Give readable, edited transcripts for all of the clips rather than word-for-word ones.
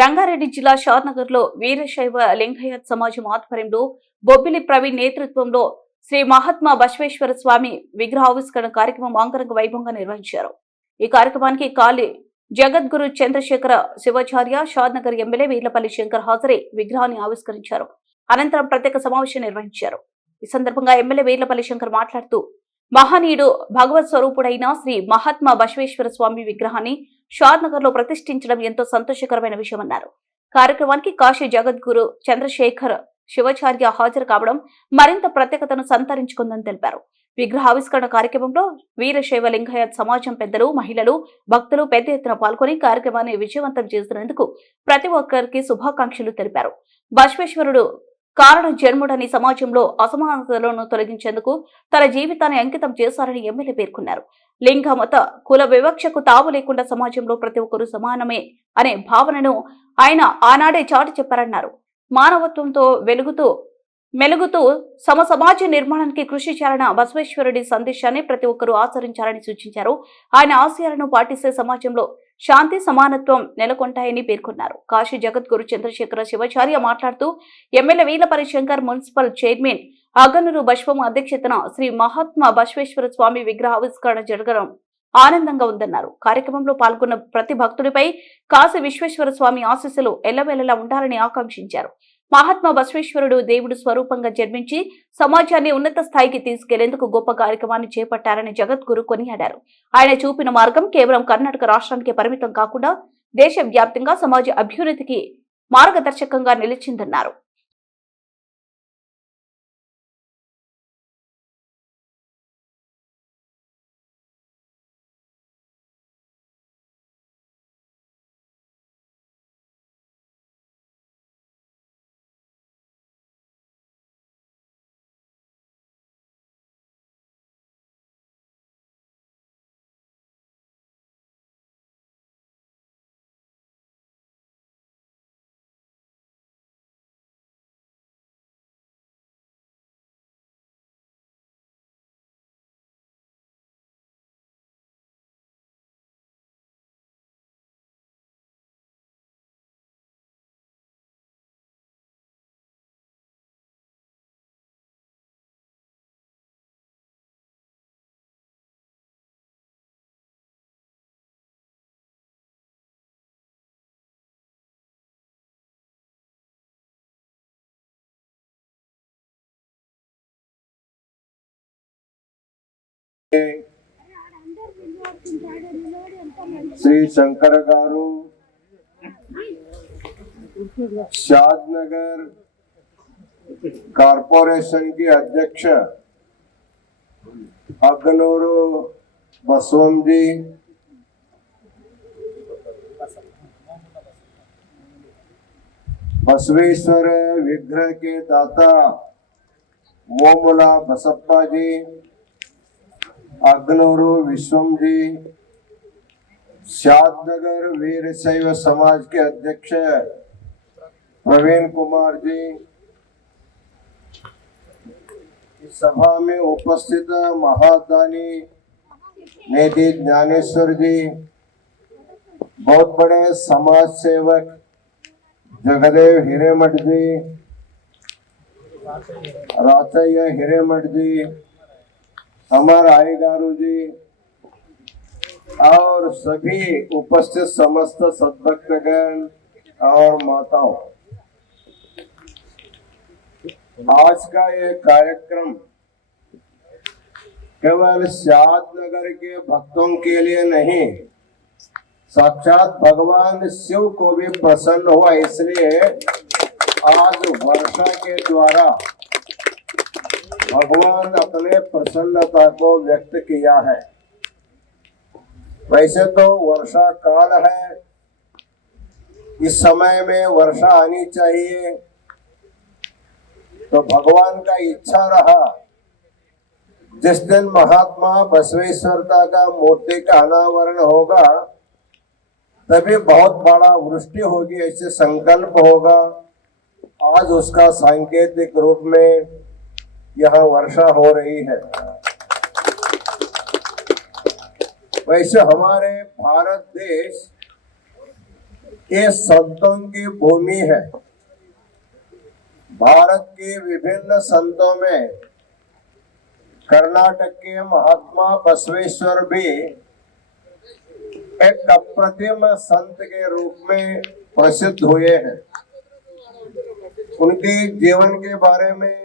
రంగారెడ్డి జిల్లా షాద్నగర్ లో వీరశైవ లింగాయత్ సమాజం ఆధ్వర్యంలో బొబ్బిలి ప్రవీణ్ నేతృత్వంలో శ్రీ మహాత్మా బసవేశ్వర స్వామి విగ్రహావిష్కరణ కార్యక్రమం అంగరంగ వైభవంగా నిర్వహించారు. ఈ కార్యక్రమానికి కాళీ జగద్గురు చంద్రశేఖర శివాచార్య, షాద్నగర్ ఎమ్మెల్యే వీర్లపల్లి శంకర్ హాజరై విగ్రహాన్ని ఆవిష్కరించారు. అనంతరం ప్రత్యేక సమావేశం నిర్వహించారు. ఈ సందర్భంగా ఎమ్మెల్యే వీర్లపల్లి శంకర్ మాట్లాడుతూ, మహనీయుడు భగవత్ స్వరూపుడైన శ్రీ మహాత్మా బసవేశ్వర స్వామి విగ్రహాన్ని షాద్నగర్ లో ప్రతిష్ఠించడం ఎంతో సంతోషకరమైన విషయమన్నారు. కార్యక్రమానికి కాశీ జగద్గురు చంద్రశేఖర్ శివాచార్య హాజరు కావడం మరింత ప్రత్యేకతను సంతరించుకుందని తెలిపారు. విగ్రహావిష్కరణ కార్యక్రమంలో వీరశైవ లింగాయత్ సమాజం పెద్దలు, మహిళలు, భక్తులు పెద్ద ఎత్తున పాల్గొని కార్యక్రమాన్ని విజయవంతం చేస్తున్నందుకు ప్రతి ఒక్కరికి శుభాకాంక్షలు తెలిపారు. బసవేశ్వరుడు కారణ జన్ముడని సమాజంలో అసమానతలను తొలగించేందుకు తన జీవితాన్ని అంకితం చేశారని ఎమ్మెల్యే పేర్కొన్నారు. లింగ, మత, కుల వివక్షకు తావు లేకుండా సమాజంలో ప్రతి ఒక్కరూ సమానమే అనే భావనను ఆయన ఆనాడే చాటి చెప్పారన్నారు. మానవత్వంతో మెలుగుతూ సమాజ నిర్మాణానికి కృషి చేయాలన్న బసవేశ్వరుడి సందేశాన్ని ప్రతి ఒక్కరూ ఆచరించాలని సూచించారు. ఆయన ఆశయాలను పాటిస్తే సమాజంలో శాంతి, సమానత్వం నెలకొంటాయని పేర్కొన్నారు. కాశీ జగద్గురు చంద్రశేఖర శివాచార్య మాట్లాడుతూ, MLA Veerlapalli Shankar, municipal chairman Aganuru Bashwam అధ్యక్షతన శ్రీ మహాత్మా బసవేశ్వర స్వామి విగ్రహావిష్కరణ జరగడం ఆనందంగా ఉందన్నారు. కార్యక్రమంలో పాల్గొన్న ప్రతి భక్తుడిపై కాశీ విశ్వేశ్వర స్వామి ఆశీస్సులు ఎల్లవేళలా ఉండాలని ఆకాంక్షించారు. మహాత్మా బసవేశ్వరుడు దేవుడు స్వరూపంగా జన్మించి సమాజాన్ని ఉన్నత స్థాయికి తీసుకెళ్లేందుకు గొప్ప కార్యక్రమాన్ని చేపట్టారని జగద్గురు కొనియాడారు. ఆయన చూపిన మార్గం కేవలం కర్ణాటక రాష్ట్రానికి పరిమితం కాకుండా దేశవ్యాప్తంగా సమాజ అభ్యున్నతికి మార్గదర్శకంగా నిలిచిందన్నారు. श्री शंकर गारू शादनगर कॉर्पोरेशन की अध्यक्ष अगनूरू बसवम जी, बसवेश्वर विग्रह के दाता मोमुला बसप्पा जी, अगनूरू विश्वम जी, शादनगर वीरशैव समाज के अध्यक्ष प्रवीण कुमार जी, इस सभा में उपस्थित महादानी नेति ज्ञानेश्वर जी, बहुत बड़े समाज सेवक जगदेव हिरेमठ जी, राचయ్య हिरेमठ जी, अमर आयगारू जी और सभी उपस्थित समस्त सद्भक्तगण और माताओं, आज का ये कार्यक्रम केवल शादनगर के भक्तों के लिए नहीं, साक्षात भगवान शिव को भी प्रसन्न हुआ, इसलिए आज वर्षा के द्वारा भगवान अपने प्रसन्नता को व्यक्त किया है। वैसे तो वर्षा काल है, इस समय में वर्षा आनी चाहिए, तो भगवान का इच्छा रहा जिस दिन महात्मा बसवेश्वरता का मूर्ति का अनावरण होगा तभी बहुत बड़ा वृष्टि होगी, ऐसे संकल्प होगा। आज उसका सांकेतिक रूप में यहाँ वर्षा हो रही है। वैसे हमारे भारत देश ये संतों की भूमि है। भारत के विभिन्न संतों में कर्नाटक के महात्मा बसवेश्वर भी एक अप्रतिम संत के रूप में प्रसिद्ध हुए हैं। उनके जीवन के बारे में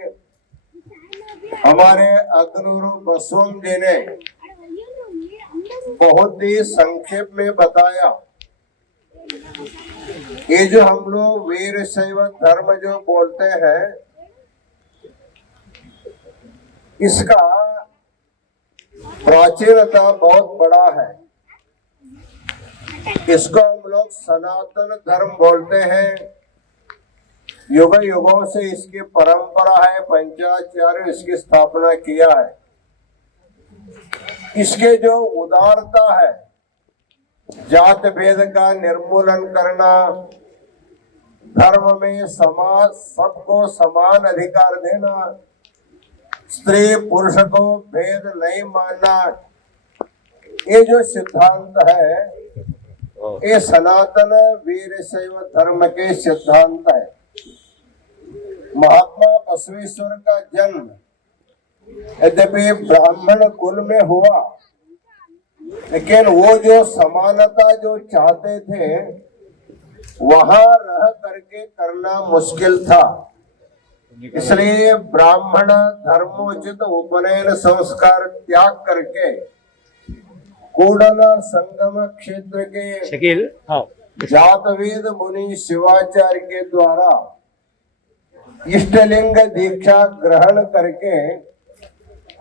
हमारे अग्रगुरु बसवम जी ने बहुत ही संक्षेप में बताया। ये जो हम लोग वीरशैव धर्म जो बोलते हैं, इसका प्राचीनता बहुत बड़ा है। इसको हम लोग सनातन धर्म बोलते हैं। युग युगों से इसकी परंपरा है। पंचाचार्य इसकी स्थापना किया है। इसके जो उदारता है, जात भेद का निर्मूलन करना, धर्म में समाज सबको समान अधिकार देना, स्त्री पुरुष को भेद नहीं मानना, ये जो सिद्धांत है, ये सनातन वीरशैव धर्म के सिद्धांत है। महात्मा बसवेश्वर का जन्म यद्यपि ब्राह्मण कुल में हुआ, लेकिन वो जो समानता जो चाहते थे वहां रह करके करना मुश्किल था। इसलिए ब्राह्मण धर्मोचित उपनयन संस्कार त्याग करके कूडल संगम क्षेत्र के जातवेद मुनि शिवाचार्य के द्वारा इष्टलिंग दीक्षा ग्रहण करके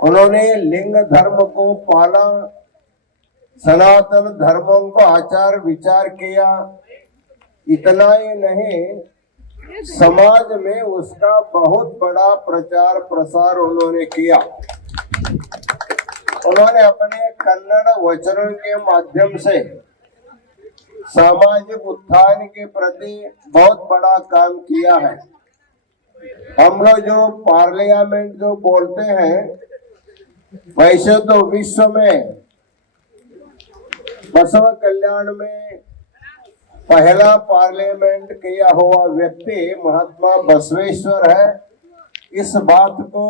उन्होंने लिंग धर्म को पाला, सनातन धर्मों को आचार विचार किया। इतना ही नहीं, समाज में उसका बहुत बड़ा प्रचार प्रसार उन्होंने किया। उन्होंने अपने कन्नड़ वचनों के माध्यम से सामाजिक उत्थान के प्रति बहुत बड़ा काम किया है। हम लोग जो पार्लियामेंट जो बोलते हैं, वैसे तो विश्व में बसव कल्याण में पहला पार्लियामेंट किया हुआ व्यक्ति महात्मा बसवेश्वर है। इस बात को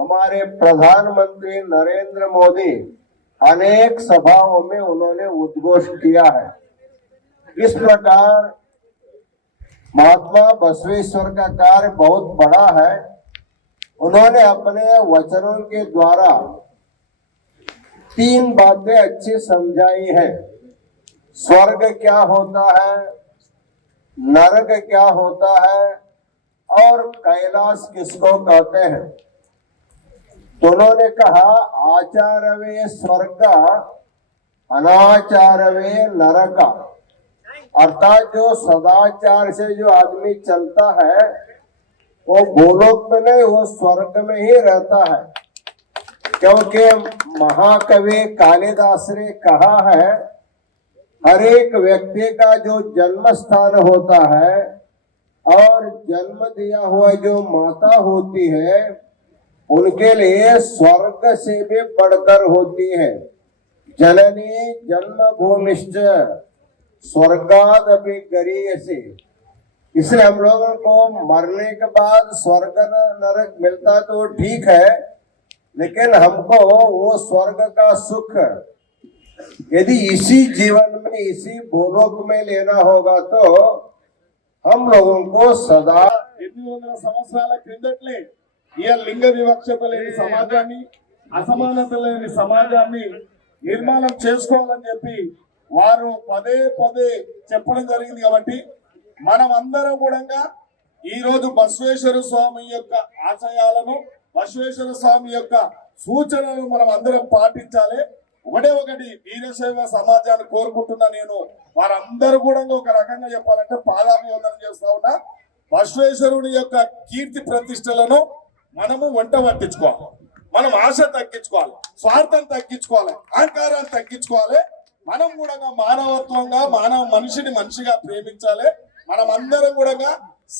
हमारे प्रधानमंत्री नरेंद्र मोदी अनेक सभाओं में उन्होंने उद्घोष किया है। इस प्रकार महात्मा बसवेश्वर का कार्य बहुत बड़ा है। उन्होंने अपने वचनों के द्वारा 3 बातें अच्छी समझाई है। स्वर्ग क्या होता है, नरक क्या होता है और कैलाश किसको कहते हैं। तो उन्होंने कहा, आचारवे स्वर्ग अनाचारवे नरक, अर्थात जो सदाचार से जो आदमी चलता है वो भूलोक में नहीं, वो स्वर्ग में ही रहता है। क्योंकि महाकवि कालिदास ने कहा है, हर एक व्यक्ति का जो जन्म स्थान होता है और जन्म दिया हुआ जो माता होती है, उनके लिए स्वर्ग से भी बढ़कर होती है। जननी जन्मभूमिश्च स्वर्गादपि गरीयसी। इसलिए हम लोगों को मरने के बाद स्वर्ग नरक मिलता तो ठीक है, लेकिन हमको वो स्वर्ग का सुख यदि इसी जीवन में इसी भूलोक में लेना होगा तो हम लोगों को सदा 800 సంవత్సరాల క్రిందట్లే ఈ లింగ వివక్షత లేని సమాజాన్ని, అసమానత లేని సమాజాన్ని నిర్మాణం చేసుకోవాలని చెప్పి వారు పదే పదే చెప్పడం జరిగింది। కాబట్టి మనం అందరం కూడా ఈ రోజు బసవేశ్వర స్వామి యొక్క ఆశయాలను, బసవేశ్వర స్వామి యొక్క సూచనలను మనం అందరం పాటించాలి। ఒకటి వీరశైవ సమాజాన్ని కోరుకుంటున్నా నేను। వారందరూ కూడా ఒక రకంగా చెప్పాలంటే పాదాభివందనం చేస్తా ఉన్నా। బసవేశ్వరుని యొక్క కీర్తి ప్రతిష్టలను మనము వంట పట్టించుకోవాలి, మనం ఆశ తగ్గించుకోవాలి, స్వార్థం తగ్గించుకోవాలి, అహంకారాన్ని తగ్గించుకోవాలి। మనం కూడా మానవత్వంగా మనిషిని మనిషిగా ప్రేమించాలి। మనం అందరం కూడా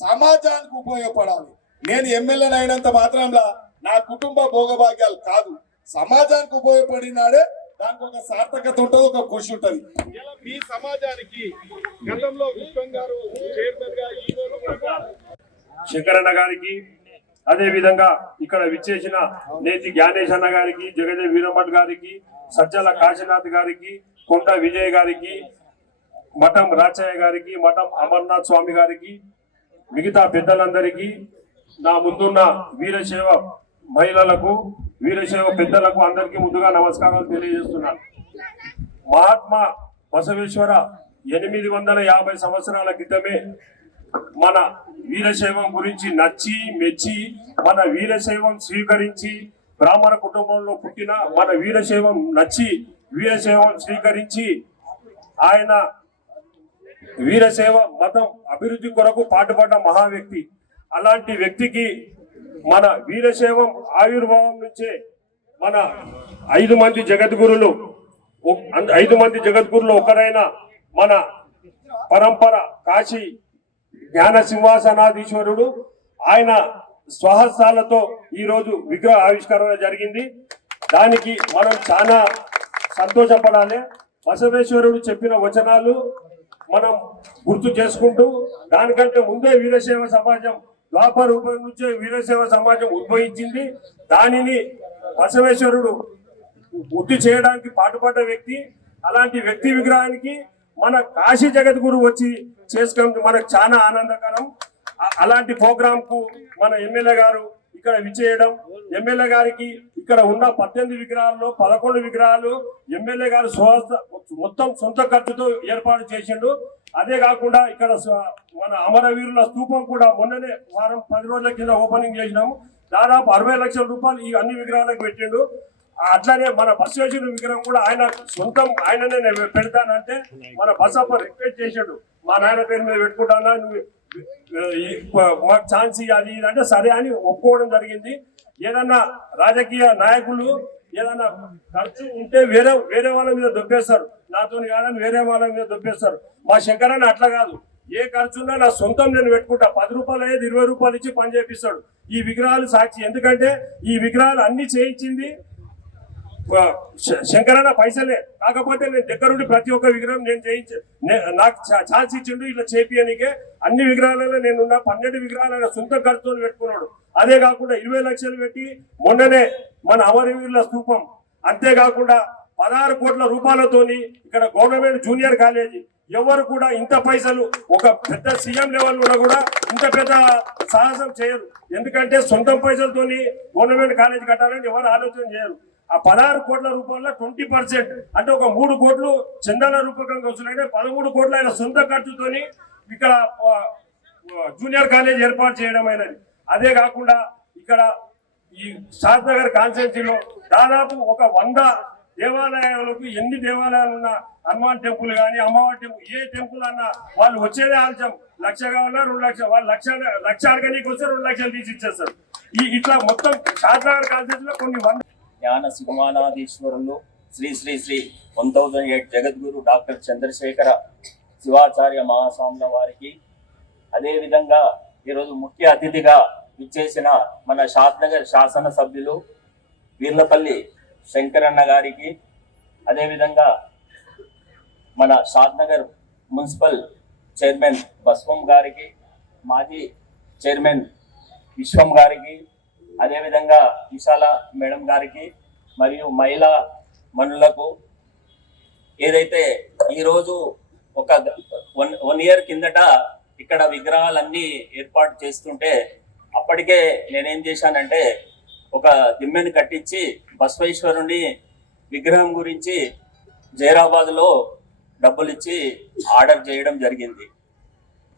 సమాజానికి ఉపయోగపడాలి। నేను ఎమ్మెల్యేని అయినంత మాత్రంలో నా కుటుంబ భోగభాగ్యాలు కాదు, సమాజానికి ఉపయోగపడినాడే దానికి ఒక సార్థకత ఉంటుంది, ఒక కృషి ఉంటుంది. ఇలా మీ సమాజానికి గతంలో విశ్వం గారు చైర్మన్ గా ఈ రోజు కూడా శంకరన్న గారికి, అదే విధంగా ఇక్కడ విచ్చేసిన నేతి జ్ఞానేష్ అన్న గారికి, జగదేవ్ వీరభట్ గారికి, సజ్జల కాశీనాథ్ గారికి, కొండ విజయ్ గారికి, మఠం రాచయ్య గారికి, మఠం అమర్నాథ్ స్వామి గారికి, మిగతా పెద్దలందరికీ, నా ముందున్న వీరశైవ మహిళలకు, వీరశైవ పెద్దలకు అందరికీ ముందుగా నమస్కారాలు తెలియజేస్తున్నాను. మహాత్మా బసవేశ్వర 850 సంవత్సరాల క్రితమే మన వీరశైవం గురించి నచ్చి మెచ్చి మన వీరశైవం స్వీకరించి, బ్రాహ్మణ కుటుంబంలో పుట్టిన మన వీరశైవం నచ్చి వీరశైవం స్వీకరించి ఆయన వీరశైవ మతం అభివృద్ధి కొరకు పాటుపడ్డ మహా వ్యక్తి. అలాంటి వ్యక్తికి మన వీరశైవం ఆవిర్భావం నుంచే మన 5 మంది జగద్గురులు, 5 మంది జగద్గురులు ఒకరైన మన పరంపర కాశీ జ్ఞాన సింహాసనాధీశ్వరుడు ఆయన స్వహస్తాలతో ఈరోజు విగ్రహ ఆవిష్కరణ జరిగింది. దానికి మనం చాలా సంతోషపడాలి. బసవేశ్వరుడు చెప్పిన వచనాలు మనం గుర్తు చేసుకుంటూ, దానికంటే ముందే వీరశైవ సమాజం ద్వాపర రూపం నుంచే వీరశైవ సమాజం ఉద్భవించింది. దానిని బసవేశ్వరుడు వృద్ధి చేయడానికి పాటుపడ్డ వ్యక్తి. అలాంటి వ్యక్తి విగ్రహానికి మన కాశీ జగద్గురు వచ్చి చేసుకోవడం మనకు చాలా ఆనందకరం. అలాంటి ప్రోగ్రామ్ కు మన ఎమ్మెల్యే గారు ఇక్కడ విచ్చేయడం, ఎమ్మెల్యే గారికి ఇక్కడ ఉన్న 18 విగ్రహాల్లో 11 విగ్రహాలు ఎమ్మెల్యే గారు మొత్తం సొంత ఖర్చుతో ఏర్పాటు చేసిండు. అదే కాకుండా ఇక్కడ మన అమరవీరుల స్తూపం కూడా మొన్ననే 10 రోజుల కింద ఓపెనింగ్ చేసినాము. దాదాపు 60 లక్షల రూపాయలు ఈ అన్ని విగ్రహాలకు పెట్టిండు. అట్లానే మన బసవేశ్వరుడు విగ్రహం కూడా ఆయన సొంతం ఆయననే నేను పెడతానంటే మన బసప్ప రిక్వెస్ట్ చేశాడు, మా నాయన పేరు మీద పెట్టుకుంటానా, నువ్వు మాకు ఛాన్స్ అది అంటే సరే అని ఒప్పుకోవడం జరిగింది. ఏదన్నా రాజకీయ నాయకులు ఏదన్నా ఖర్చు ఉంటే వేరే వాళ్ళ మీద దొబ్బేస్తారు, నాతో కాదని వేరే వాళ్ళ మీద దొబ్బేస్తారు. మా శంకరన్న అట్లా కాదు, ఏ ఖర్చున్నా నా సొంతం నేను పెట్టుకుంటా, 10 రూపాయలు అయ్యేది 20 రూపాయలు ఇచ్చి పని చేపిస్తాడు. ఈ విగ్రహాలు సాక్షి. ఎందుకంటే ఈ విగ్రహాలు అన్ని చేయించింది శంకరన్న పైసలే. కాకపోతే నేను దగ్గరుండి ప్రతి ఒక్క విగ్రహం నేను నాకు ఛాన్స్ ఇచ్చిండు ఇట్లా చేపియనికే. అన్ని విగ్రహాలలో నేనున్న 12 విగ్రహాలు సొంత ఖర్చుతో పెట్టుకున్నాడు. అదే కాకుండా 20 లక్షలు పెట్టి మొన్ననే మన అమరవీరుల స్తూపం, అంతేకాకుండా 16 కోట్ల రూపాయలతోని ఇక్కడ గవర్నమెంట్ జూనియర్ కాలేజీ. ఎవరు కూడా ఇంత పైసలు ఒక పెద్ద సీఎం లెవెల్ కూడా ఇంత పెద్ద సాహసం చేయరు. ఎందుకంటే సొంత పైసలతోని గవర్నమెంట్ కాలేజీ కట్టాలని ఎవరు ఆలోచన చేయరు. ఆ 16 కోట్ల రూపాయల 20% అంటే ఒక 3 కోట్లు చందాల రూపకంగా వస్తున్నాయి. 13 కోట్ల ఆయన సొంత ఖర్చుతోని ఇక్కడ జూనియర్ కాలేజ్ ఏర్పాటు చేయడం అయినది. అదే కాకుండా ఇక్కడ ఈ షాద్ నగర్ కాన్స్టిట్యున్సీలో దాదాపు ఒక 100 దేవాలయాలకు, ఎన్ని దేవాలయాలు ఉన్నా, హనుమాన్ టెంపుల్ కానీ అమ్మవారి టెంపుల్, ఏ టెంపుల్ అన్నా వాళ్ళు వచ్చేదే ఆలస్యం. 1 లక్ష కావాలా 2 లక్షలు, వాళ్ళు లక్ష అడగనీకి వస్తే 2 లక్షలు తీసి ఇచ్చేస్తారు. ఇట్లా మొత్తం షాద్ నగర్ కాన్స్టిట్యున్సీలో కొన్ని 100 జ్ఞాన సింహానాధీశ్వరులు శ్రీ శ్రీ శ్రీ 1008 జగద్గురు డాక్టర్ చంద్రశేఖర శివాచార్య మహాస్వాముల వారికి, అదేవిధంగా ఈరోజు ముఖ్య అతిథిగా విచ్చేసిన మన షాద్నగర్ శాసనసభ్యులు వీర్లపల్లి శంకరన్న గారికి, అదేవిధంగా మన షాద్నగర్ మున్సిపల్ చైర్మన్ బస్వం గారికి, మాజీ చైర్మన్ విశ్వం గారికి, అదేవిధంగా విశాల మేడం గారికి, మరియు మహిళా మనులకు, ఏదైతే ఈరోజు ఒక 1 ఇయర్ కిందట ఇక్కడ విగ్రహాలన్నీ ఏర్పాటు చేస్తుంటే అప్పటికే నేనేం చేశానంటే ఒక దిమ్మెను కట్టించి బసవేశ్వరుని విగ్రహం గురించి జైరాబాద్లో డబ్బులు ఇచ్చి ఆర్డర్ చేయడం జరిగింది.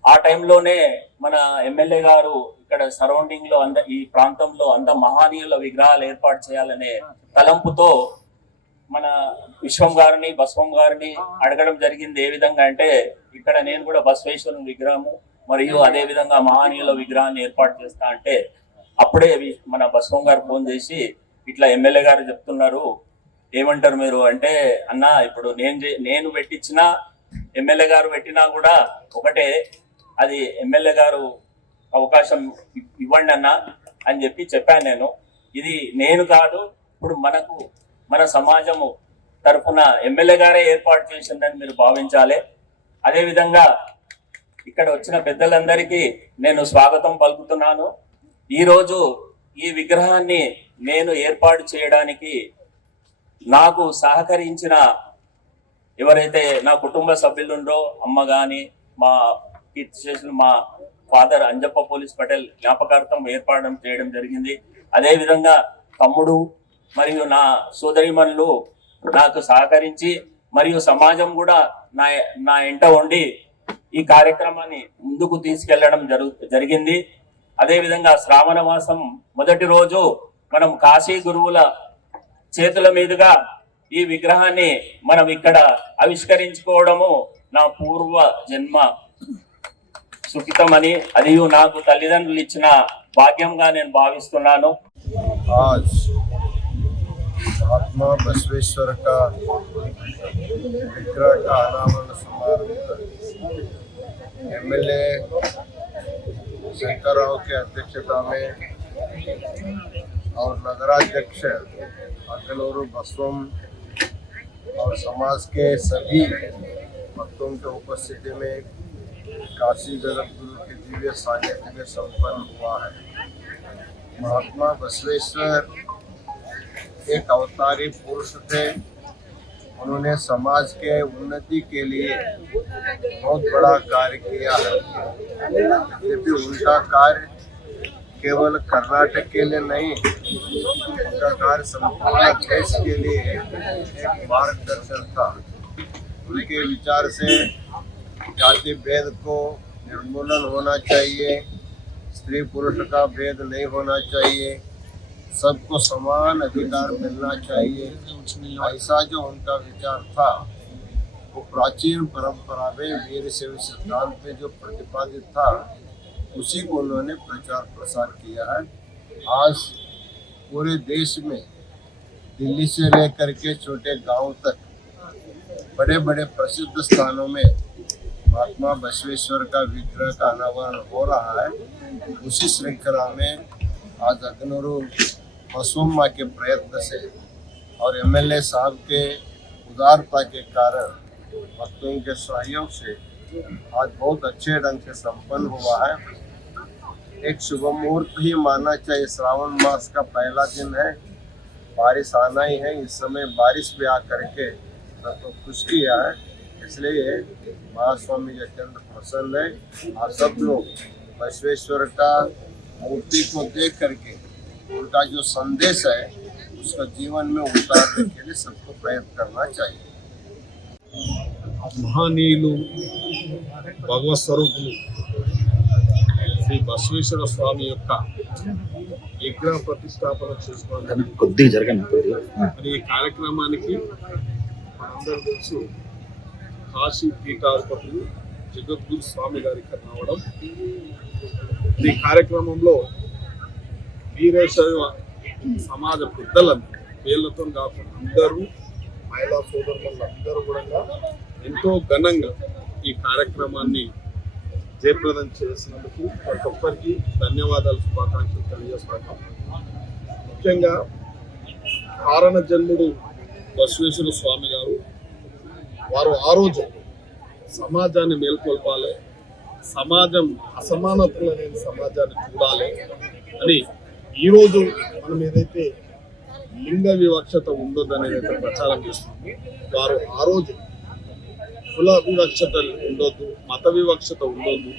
ఆ టైంలోనే మన ఎమ్మెల్యే గారు ఇక్కడ సరౌండింగ్ లో ఈ ప్రాంతంలో మహానీయుల విగ్రహాలు ఏర్పాటు చేయాలనే తలంపుతో మన విశ్వం గారిని బస్వం గారిని అడగడం జరిగింది. ఏ విధంగా అంటే ఇక్కడ నేను కూడా బసవేశ్వరుని విగ్రహము మరియు అదే విధంగా మహానీయుల విగ్రహాన్ని ఏర్పాటు చేస్తా అంటే అప్పుడే మన బస్వం గారు ఫోన్ చేసి ఇట్లా ఎమ్మెల్యే గారు చెప్తున్నారు, ఏమంటారు మీరు అంటే, అన్న ఇప్పుడు నేను పెట్టించినా ఎమ్మెల్యే గారు పెట్టినా కూడా ఒకటే, అది ఎమ్మెల్యే గారు అవకాశం ఇవ్వండి అన్న అని చెప్పాను నేను. ఇది నేను కాదు, ఇప్పుడు మన సమాజము తరఫున ఎమ్మెల్యే గారే ఏర్పాటు చేసిందని మీరు భావించాలి. అదేవిధంగా ఇక్కడ వచ్చిన పెద్దలందరికీ నేను స్వాగతం పలుకుతున్నాను. ఈరోజు ఈ విగ్రహాన్ని నేను ఏర్పాటు చేయడానికి నాకు సహకరించిన ఎవరైతే నా కుటుంబ సభ్యులుండో, అమ్మ కానీ, మా కీర్తిశేషులు మా ఫాదర్ అంజప్ప పోలీస్ పటేల్ జ్ఞాపకార్థం ఏర్పాటు చేయడం జరిగింది. అదేవిధంగా తమ్ముడు మరియు నా సోదరిమణులు నాకు సహకరించి మరియు సమాజం కూడా నా ఎంట ఉండి ఈ కార్యక్రమాన్ని ముందుకు తీసుకెళ్లడం జరిగింది. అదేవిధంగా శ్రావణ మాసం మొదటి రోజు మనం కాశీ గురువుల చేతుల మీదుగా ఈ విగ్రహాన్ని మనం ఇక్కడ ఆవిష్కరించుకోవడము నా పూర్వ జన్మ సుఖితమని, అది నాకు తల్లిదండ్రులు ఇచ్చిన భాగ్యంగా నేను భావిస్తున్నాను. आज महात्मा बसवेश्वर का विग्रह का अनावरण समारोह एमएलए शंकर राव के अध्यक्षता में और नगराध्यक्ष अगनूरू बसवम और समाज के सभी भक्तों के उपस्थिति में काशी जगत गुरु के दिव्य सानिध्य में संपन्न हुआ है। महात्मा बसवेश्वर एक अवतारी पुरुष थे। उन्होंने समाज के उन्नति के लिए बहुत बड़ा कार्य किया है। यद्यपि उनका कार्य केवल कर्नाटक के लिए नहीं, उनका कार्य संपूर्ण देश के लिए एक मार्गदर्शन था। उनके विचार से जाति भेद को निर्मूलन होना चाहिए, स्त्री पुरुष का भेद नहीं होना चाहिए, सबको समान अधिकार मिलना चाहिए। ऐसा जो उनका विचार था वो प्राचीन परंपरा में वीर शैव सिद्धांत में जो प्रतिपादित था उसी को उन्होंने प्रचार प्रसार किया है। आज पूरे देश में दिल्ली से लेकर के छोटे गांव तक बड़े बड़े प्रसिद्ध स्थानों में महात्मा बसवेश्वर का विग्रह का अनावरण हो रहा है। उसी श्रृंखला में आज अगनूरू बसवम्मा के प्रयत्न से और एमएलए साहब के उदारता के कारण भक्तों के सहयोग से आज बहुत अच्छे ढंग से संपन्न हुआ है। एक शुभ मुहूर्त ही मानना चाहिए। श्रावण मास का पहला दिन है, बारिश आना ही है। इस समय बारिश भी आकर के सबको खुश किया है, इसलिए महास्वामी जी अत्यंत प्रसन्न है। आप सब लोग बसवेश्वर का मूर्ति को देख करके उनका जो संदेश है उसका जीवन में उतारने के लिए सबको प्रयत्न करना चाहिए। మహనీయులు భగవత్ స్వరూపులు శ్రీ బసవేశ్వర స్వామి యొక్క విగ్రహ ప్రతిష్టాపన చేసుకోవడానికి కొద్దిగా జరగండి. మరి ఈ కార్యక్రమానికి మనందరూ తెలుసు కాశీ పీఠాధిపతులు జగద్గురు స్వామి గారి ఇక్కడ రావడం. ఈ కార్యక్రమంలో వీరశైవ సమాజ పెద్దలందరూ వీళ్ళతో కాకుండా అందరూ మహిళా సోదరులు అందరూ కూడా ఎంతో ఘనంగా ఈ కార్యక్రమాన్ని జయప్రదం చేసినందుకు ప్రతి ఒక్కరికి ధన్యవాదాలు, శుభాకాంక్షలు తెలియజేస్తున్నాం. ముఖ్యంగా కారణ జన్ముడు బసవేశ్వర స్వామి గారు వారు ఆ రోజు సమాజాన్ని మేల్కొల్పాలి, సమాజం అసమానతలు లేని సమాజాన్ని చూడాలి అని ఈరోజు మనం ఏదైతే లింగ వివక్షత ఉండొద్దని ఏదైతే ప్రచారం చేస్తున్నామో వారు ఆ రోజు కుల వివక్షత ఉండొద్దు, మత వివక్షత ఉండొద్దు,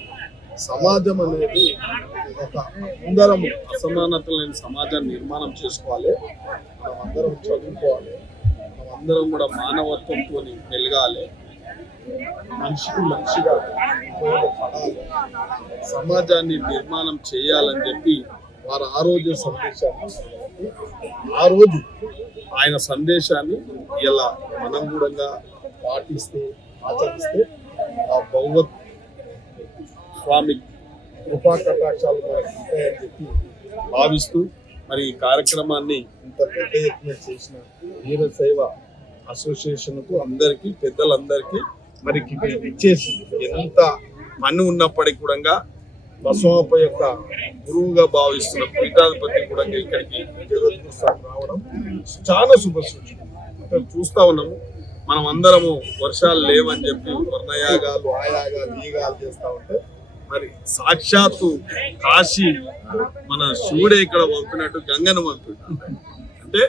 సమాజం అనేది ఒక అందరం అసమానత లేని సమాజాన్ని నిర్మాణం చేసుకోవాలి, మనం అందరం చదువుకోవాలి, మనం అందరం కూడా మానవత్వంతో మెలగాలి, మనిషికి మనిషిగా ఉపయోగపడాలి, సమాజాన్ని నిర్మాణం చేయాలని చెప్పి వారు ఆ రోజు సందేశాన్ని, ఆ రోజు ఆయన సందేశాన్ని ఇలా మనం కూడా పాటిస్తే ఆచరిస్తే ఆ భగవత్ స్వామి కృపా కటాక్షాలు మనకు ఉంటాయని చెప్పి భావిస్తూ మరి ఈ కార్యక్రమాన్ని ఇంత పెద్ద ఎత్తున చేసిన వీరశైవ అసోసియేషన్కు అందరికీ పెద్దలందరికీ మరి ఇచ్చేసి ఎంత పని ఉన్నప్పటికీ కూడా బసవప్ప యొక్క గురువుగా భావిస్తున్న పీఠాధిపతి కూడా ఇక్కడికి జగద్గురు రావడం చాలా శుభ సూచన. ఇక్కడ చూస్తా ఉన్నాము. మనం అందరము వర్షాలు లేవని చెప్పి వర్ణయాగాలు ఆయాగాలు ఈగాలు చేస్తా ఉంటే మరి సాక్షాత్తు కాశీ మన శివుడే ఇక్కడ పంపినట్టు గంగను పంపినట్టు. అంటే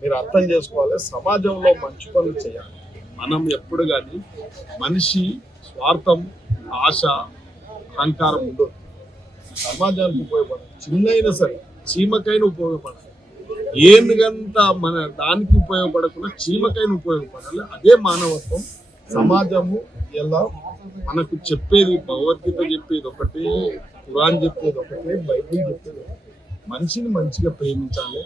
మీరు అర్థం చేసుకోవాలి, సమాజంలో మంచి పనులు చేయాలి. మనం ఎప్పుడు కానీ మనిషి స్వార్థం, ఆశ, అహంకారం ఉండదు. సమాజానికి ఉపయోగపడాలి, చిన్నైనా సరే చీమకైనా ఉపయోగపడాలి. ఏనుగంత మన దానికి ఉపయోగపడకుండా చీమకైనా ఉపయోగపడాలి. అదే మానవత్వం. సమాజము ఎలా మనకు చెప్పేది, భగవద్గీత చెప్పేది ఒకటే, ఖురాన్ చెప్పేది ఒకటే, బైబిల్ చెప్పేది ఒకటే. మనిషిని మంచిగా ప్రేమించాలి,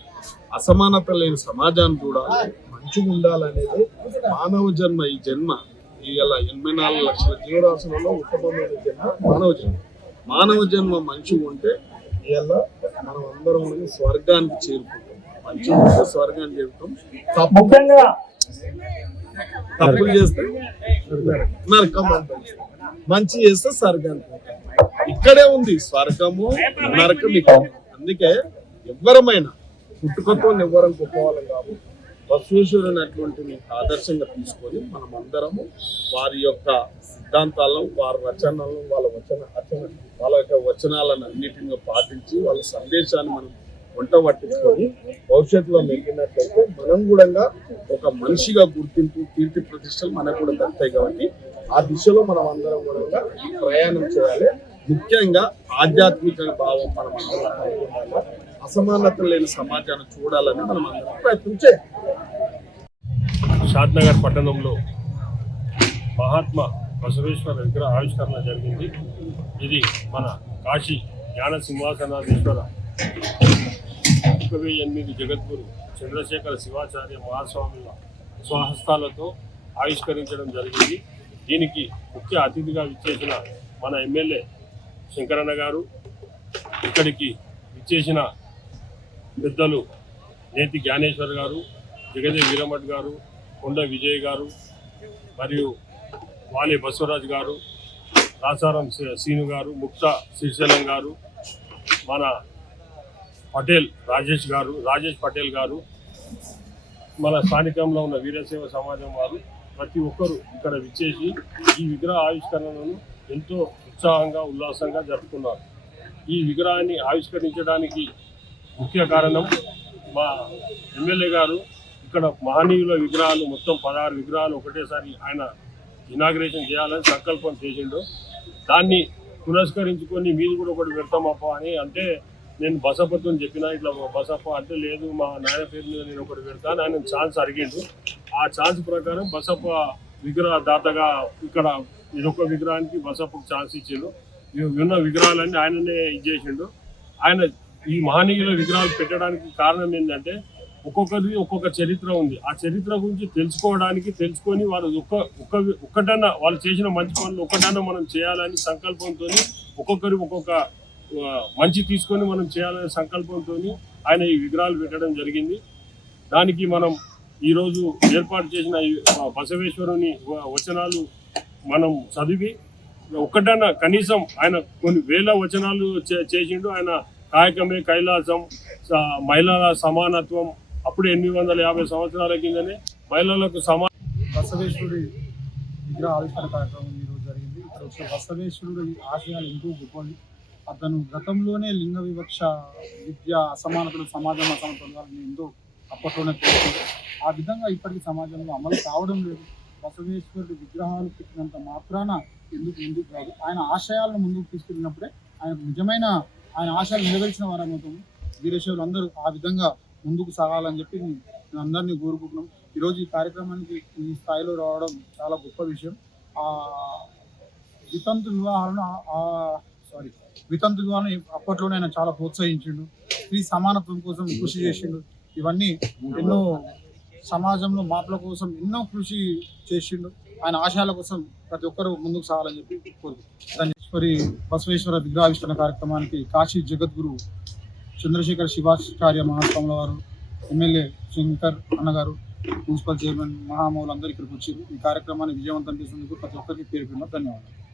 అసమానత లేని సమాజాన్ని చూడాలి, మంచిగా ఉండాలనేది మానవ జన్మ. ఈ జన్మ ఇలా 84 లక్షల జీవరాశులలో ఉత్తమమైన జన్మ మానవ జన్మ. మానవ జన్మ మంచిగా ఉంటే ఇలా మనం అందరం స్వర్గానికి చేరుకుంటాం. మంచిగా ఉంటే స్వర్గానికి చేరుకుంటాం. తప్పులు చేస్తే నరకం అంటాం, మంచి చేస్తే స్వర్గానికి పోతాం. ఇక్కడే ఉంది స్వర్గము, నరకం ఇక్కడ. అందుకే ఎవరమైనా పుట్టుకతో ఎవ్వరం గొప్పవాళ్ళం కాదు. బసవేశ్వరుని అటువంటి ఆదర్శంగా తీసుకొని మనం అందరము వారి యొక్క సిద్ధాంతాలను, వారి రచనలను, వాళ్ళ యొక్క వచనాలను అన్నిటిని పాటించి వాళ్ళ సందేశాన్ని మనం వంట పట్టించుకొని భవిష్యత్తులో మెలిగినట్లయితే మనం కూడా ఒక మనిషిగా గుర్తింపు, కీర్తి ప్రతిష్టలు మనకు కూడా దక్కుతాయి. కాబట్టి ఆ దిశలో మనం అందరం కూడా ప్రయాణం చేయాలి. ముఖ్యంగా ఆధ్యాత్మిక భావం మనం అందరం, అసమానత లేని సమాజాన్ని చూడాలని మనం అందరం ప్రయత్నం చేయాలి. షాద్నగర్ పట్టణంలో మహాత్మా బసవేశ్వర విగ్రహ ఆవిష్కరణ జరిగింది. ఇది మన కాశీ జ్ఞాన సింహాసనాధీశ్వర 108 జగద్గురు చంద్రశేఖర శివాచార్య మహాస్వాముల స్వహస్తాలతో ఆవిష్కరించడం జరిగింది. దీనికి ముఖ్య అతిథిగా విచ్చేసిన మన ఎమ్మెల్యే శంకరన్న గారు, ఇక్కడికి విచ్చేసిన పెద్దలు నేతి జ్ఞానేశ్వర్ గారు, జగదే వీరమఠ్ గారు, కొండ విజయ్ గారు, మరియు వాలే బసవరాజ్ గారు, రాసారం సీను గారు, ముక్తా శ్రీశైలం గారు, మన పటేల్ రాజేష్ పటేల్ గారు, మన స్థానికంలో ఉన్న వీరశైవ సమాజం వారు, ప్రతి ఒక్కరూ ఇక్కడ విచ్చేసి ఈ విగ్రహ ఆవిష్కరణను ఎంతో ఉత్సాహంగా, ఉల్లాసంగా జరుపుకున్నారు. ఈ విగ్రహాన్ని ఆవిష్కరించడానికి ముఖ్య కారణం మా ఎమ్మెల్యే గారు ఇక్కడ మహనీయుల విగ్రహాలు మొత్తం 16 విగ్రహాలు ఒకటేసారి ఆయన ఇనాగ్రేషన్ చేయాలని సంకల్పం చేసిండు. దాన్ని పురస్కరించుకొని మీరు కూడా ఒకటి పెడతామప్ప అని అంటే, నేను బసప్పతో చెప్పిన ఇట్లా బసప్ప అంటే లేదు మా నాయన పేరు మీద నేను ఒకటి పెడతాను ఆయన ఛాన్స్ అడిగిండు. ఆ ఛాన్స్ ప్రకారం బసప్ప విగ్రహ దాతగా ఇక్కడ ఇదొక విగ్రహానికి బసప్పకు ఛాన్స్ ఇచ్చిండు. ఉన్న విగ్రహాలన్నీ ఆయననే ఇచ్చేసిండు. ఆయన ఈ మహనీయుల విగ్రహాలు పెట్టడానికి కారణం ఏంటంటే, ఒక్కొక్కరిది ఒక్కొక్క చరిత్ర ఉంది. ఆ చరిత్ర గురించి తెలుసుకొని వారు ఒక్కటన్నా వాళ్ళు చేసిన మంచి పనులు ఒక్కటన్నా మనం చేయాలని సంకల్పంతో, ఒక్కొక్కరి ఒక్కొక్క మంచి తీసుకొని మనం చేయాలనే సంకల్పంతో ఆయన ఈ విగ్రహాలు పెట్టడం జరిగింది. దానికి మనం ఈరోజు ఏర్పాటు చేసిన బసవేశ్వరుని వచనాలు మనం చదివి ఒక్కటన్నా కనీసం ఆయన కొన్ని వేల వచనాలు చేసిండు. ఆయన కాయకమే కైలాసం, మహిళల సమానత్వం, అప్పుడు 850 సంవత్సరాల కిందనే మహిళలకు బసవేశ్వరుడి విగ్రహ ఆవిష్కరణ కార్యక్రమం ఈరోజు జరిగింది. ఇక్కడ వచ్చే బసవేశ్వరుడి ఆశయాలు ఎంతో గొప్పవి. అతను గతంలోనే లింగ వివక్ష, విద్య, అసమానతలు, సమాజం అసమతుల్యాలని ఎంతో అప్పట్లోనే తెలుసు. ఆ విధంగా ఇప్పటికీ సమాజంలో అమలు కావడం లేదు. బసవేశ్వరుడి విగ్రహాలు పెట్టినంత మాత్రాన ఎందుకు కాదు, ఆయన ఆశయాలను ముందుకు తీసుకెళ్ళినప్పుడే ఆయనకు నిజమైన ఆయన ఆశయాలు నెరవేర్చిన వారమవుతాము. వీరశైవులు అందరూ ఆ విధంగా ముందుకు సాగాలని చెప్పి మేము అందరినీ కోరుకుంటున్నాం. ఈరోజు ఈ కార్యక్రమానికి ఈ స్థాయిలో రావడం చాలా గొప్ప విషయం. వితంతు వివాహాలను అప్పట్లోనే ఆయన చాలా ప్రోత్సహించిండు. స్త్రీ సమానత్వం కోసం కృషి చేసిండు. ఇవన్నీ ఎన్నో సమాజంలో మార్పుల కోసం ఎన్నో కృషి చేసిండు. ఆయన ఆశయాల కోసం ప్రతి ఒక్కరూ ముందుకు సాగాలని చెప్పి కోరుకుంటున్నాం. బసవేశ్వర విగ్రహావిష్కరణ కార్యక్రమానికి కాశీ జగద్గురు చంద్రశేఖర శివాచార్య మహాస్వాముల వారు, ఎమ్మెల్యే శంకర్ అన్నగారు, మున్సిపల్ చైర్మన్ మహామౌలు అందరూ ఇక్కడికి వచ్చి ఈ కార్యక్రమాన్ని విజయవంతం చేసినందుకు ప్రతి ఒక్కరికి పేరు ధన్యవాదాలు.